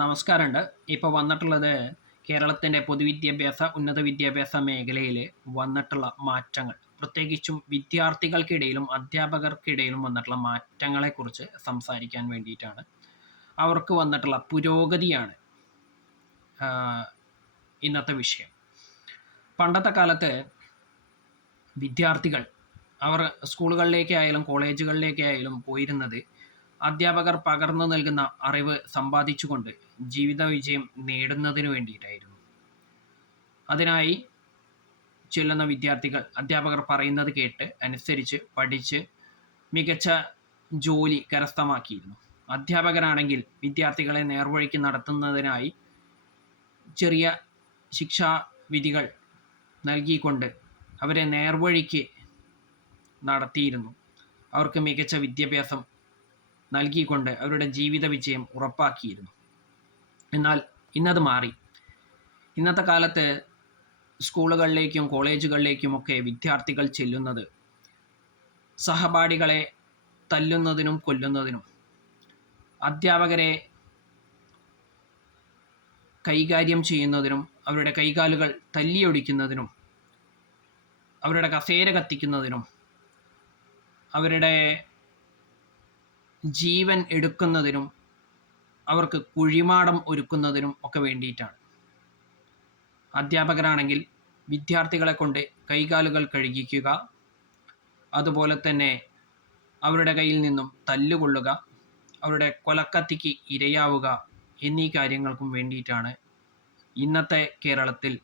നമസ്കാരമുണ്ട്. ഇപ്പോൾ വന്നിട്ടുള്ളത് കേരളത്തിൻ്റെ ഉന്നത വിദ്യാഭ്യാസ മേഖലയിൽ വന്നിട്ടുള്ള മാറ്റങ്ങൾ, പ്രത്യേകിച്ചും വിദ്യാർത്ഥികൾക്കിടയിലും അധ്യാപകർക്കിടയിലും വന്നിട്ടുള്ള മാറ്റങ്ങളെക്കുറിച്ച് സംസാരിക്കാൻ വേണ്ടിയിട്ടാണ്. അവർക്ക് വന്നിട്ടുള്ള പുരോഗതിയാണ് ഇന്നത്തെ വിഷയം. പണ്ടത്തെ കാലത്ത് വിദ്യാർത്ഥികൾ അവർ സ്കൂളുകളിലേക്കായാലും കോളേജുകളിലേക്കായാലും പോയിരുന്നത് അധ്യാപകർ പകർന്നു നൽകുന്ന അറിവ് സമ്പാദിച്ചുകൊണ്ട് ജീവിത വിജയം നേടുന്നതിനു വേണ്ടിയിട്ടായിരുന്നു. അതിനായി ചെല്ലുന്ന വിദ്യാർത്ഥികൾ അധ്യാപകർ പറയുന്നത് കേട്ട് അനുസരിച്ച് പഠിച്ച് മികച്ച ജോലി കരസ്ഥമാക്കിയിരുന്നു. അധ്യാപകരാണെങ്കിൽ വിദ്യാർത്ഥികളെ നേർവഴിക്ക് നടത്തുന്നതിനായി ചെറിയ ശിക്ഷാവിധികൾ നൽകിക്കൊണ്ട് അവരെ നേർവഴിക്ക് നടത്തിയിരുന്നു. അവർക്ക് മികച്ച വിദ്യാഭ്യാസം നൽകിക്കൊണ്ട് അവരുടെ ജീവിത വിജയം ഉറപ്പാക്കിയിരുന്നു. എന്നാൽ ഇന്നത് മാറി. ഇന്നത്തെ കാലത്ത് സ്കൂളുകളിലേക്കും കോളേജുകളിലേക്കുമൊക്കെ വിദ്യാർത്ഥികൾ ചെല്ലുന്നത് സഹപാഠികളെ തല്ലുന്നതിനും കൊല്ലുന്നതിനും, അധ്യാപകരെ കൈകാര്യം ചെയ്യുന്നതിനും, അവരുടെ കൈകാലുകൾ തല്ലിയൊടിക്കുന്നതിനും, അവരുടെ കസേര കത്തിക്കുന്നതിനും, അവരുടെ ജീവൻ എടുക്കുന്നതിനും, അവർക്ക് കുഴിമാടം ഒരുക്കുന്നതിനും ഒക്കെ വേണ്ടിയിട്ടാണ്. അധ്യാപകരാണെങ്കിൽ വിദ്യാർത്ഥികളെ കൊണ്ട് കൈകാലുകൾ കഴുകിക്കുക, അതുപോലെ തന്നെ അവരുടെ കയ്യിൽ നിന്നും തല്ലുകൊള്ളുക, അവരുടെ കൊലക്കത്തിക്ക് ഇരയാവുക എന്നീ കാര്യങ്ങൾക്കും വേണ്ടിയിട്ടാണ് ഇന്നത്തെ കേരളത്തിൽ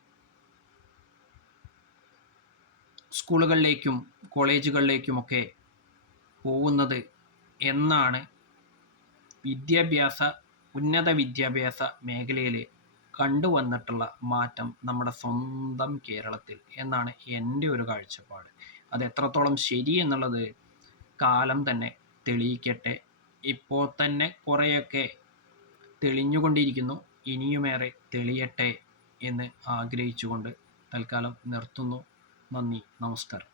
സ്കൂളുകളിലേക്കും കോളേജുകളിലേക്കുമൊക്കെ പോകുന്നത് എന്നാണ് ഉന്നത വിദ്യാഭ്യാസ മേഖലയിൽ കണ്ടുവന്നിട്ടുള്ള മാറ്റം നമ്മുടെ സ്വന്തം കേരളത്തിൽ എന്നാണ് എൻ്റെ ഒരു കാഴ്ചപ്പാട്. അത് എത്രത്തോളം ശരി എന്നുള്ളത് കാലം തന്നെ തെളിയിക്കട്ടെ. ഇപ്പോൾ തന്നെ കുറേയൊക്കെ തെളിഞ്ഞുകൊണ്ടിരിക്കുന്നു. ഇനിയുമേറെ തെളിയട്ടെ എന്ന് ആഗ്രഹിച്ചുകൊണ്ട് തൽക്കാലം നിർത്തുന്നു. നന്ദി, നമസ്കാരം.